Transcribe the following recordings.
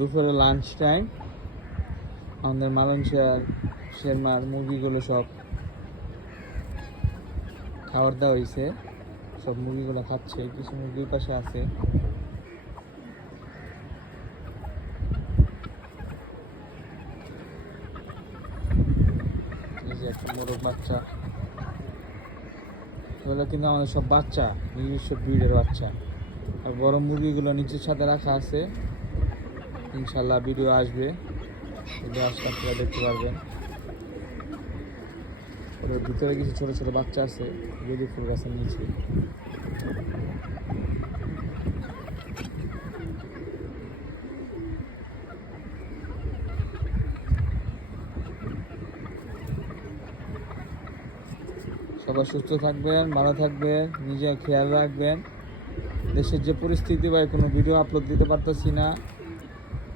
দুপুরে lunch time. আমাদের মালয়েশিয়ার শেরমার মুরগিগুলো সব খাবার দেওয়া হয়েছে, সব মুরগিগুলো খাচ্ছে, কিছু মুরগির পাশে আছে। এই যে একটা মোরগ বাচ্চা, এগুলো কিন্তু আমাদের সব বাচ্চা, নিজস্ব ব্রিডের বাচ্চা। আর বড় মুরগিগুলো নিচের সাথে রাখা আছে, ইনশাল্লাহ ভিডিও আসবে, ভিডিও আসলে আপনারা দেখতে পারবেন। ওর ভিতরে কিছু ছোট ছোট বাচ্চা আছে বেলি ফুল গাছের নিচে। সবাই সুস্থ থাকবেন, ভালো থাকবেন, নিজের খেয়াল রাখবেন। দেশের যে পরিস্থিতি, ভাই কোনো ভিডিও আপলোড দিতে পারতেছি না,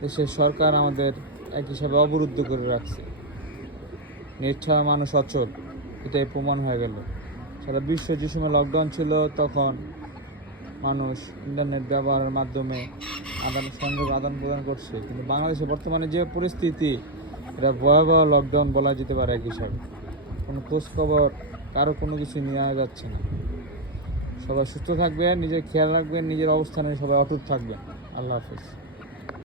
দেশের সরকার আমাদের এক হিসাবে অবরুদ্ধ করে রাখছে। নেট ছাড়া মানুষ অচল, এটাই প্রমাণ হয়ে গেল। সারা বিশ্ব যে সময় লকডাউন ছিল, তখন মানুষ ইন্টারনেট ব্যবহারের মাধ্যমে সংযোগ আদান প্রদান করছে। কিন্তু বাংলাদেশে বর্তমানে যে পরিস্থিতি, এটা ভয়াবহ লকডাউন বলা যেতে পারে এক হিসাবে। কোনো খোঁজখবর কারো কোনো কিছু নেওয়া যাচ্ছে না। সবাই সুস্থ থাকবেন, নিজের খেয়াল রাখবেন, নিজের অবস্থানে সবাই অটুট থাকবেন। আল্লাহ হাফেজ।